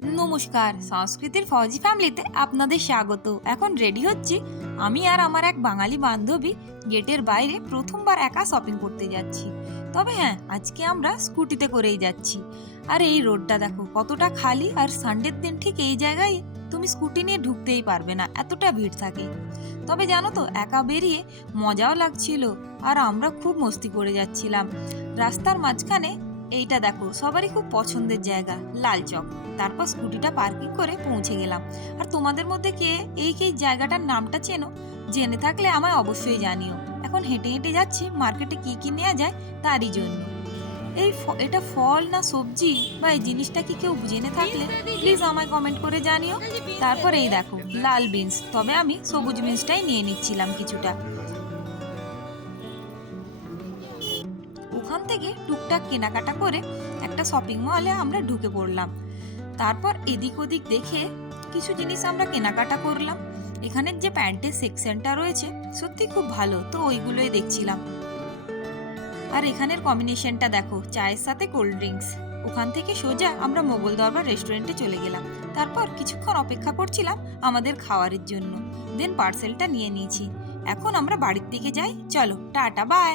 নমস্কার, সংস্কৃতির ফৌজি ফ্যামিলিতে আপনাদের স্বাগত। এখন রেডি হচ্ছি। আমি আর আমার এক বাঙালি বান্ধবী গেটের বাইরে প্রথমবার একা শপিং করতে যাচ্ছি। তবে হ্যাঁ, আজকে আমরা স্কুটিতে করেই যাচ্ছি। আর এই রোডটা দেখো কতটা খালি, আর সানডের দিন ঠিক এই জায়গায় তুমি স্কুটি নিয়ে ঢুকতেই পারবে না, এতটা ভিড় থাকে। তবে জানো তো, একা বেরিয়ে মজাও লাগছিল, আর আমরা খুব মস্তি করে যাচ্ছিলাম। রাস্তার মাঝখানে এইটা দেখো, সবারই খুব পছন্দের জায়গা, লাল চক। তারপর স্কুটিটা পার্কিং করে পৌঁছে গেলাম। আর তোমাদের মধ্যে কে এই জায়গাটার নামটা চেনো? জেনে থাকলে আমায় অবশ্যই জানিও। এখন হেঁটে হেঁটে যাচ্ছি মার্কেটে কি কি নেওয়া যায় তারই জন্য। এটা ফল না সবজি, বা এই জিনিসটা কি কেউ জেনে থাকলে প্লিজ আমায় কমেন্ট করে জানিও। তারপর এই দেখো লাল বিনস, তবে আমি সবুজ বিনসটাই নিয়ে নিচ্ছিলাম কিছুটা। ওখান থেকে টুকটাক কেনাকাটা করে একটা শপিং মলে আমরা ঢুকে পড়লাম। তারপর এদিক ওদিক দেখে কিছু জিনিস আমরা কেনাকাটা করলাম। এখানের যে প্যান্টের সেকশনটা রয়েছে সত্যি খুব ভালো, তো ওইগুলোই দেখছিলাম। আর এখানের কম্বিনেশনটা দেখো, চায়ের সাথে কোল্ড ড্রিঙ্কস। ওখান থেকে সোজা আমরা মোগল দরবার রেস্টুরেন্টে চলে গেলাম। তারপর কিছুক্ষণ অপেক্ষা করছিলাম আমাদের খাওয়ারের জন্য, দেন পার্সেলটা নিয়ে নিয়েছি। এখন আমরা বাড়ির দিকে যাই, চলো টাটা বাই।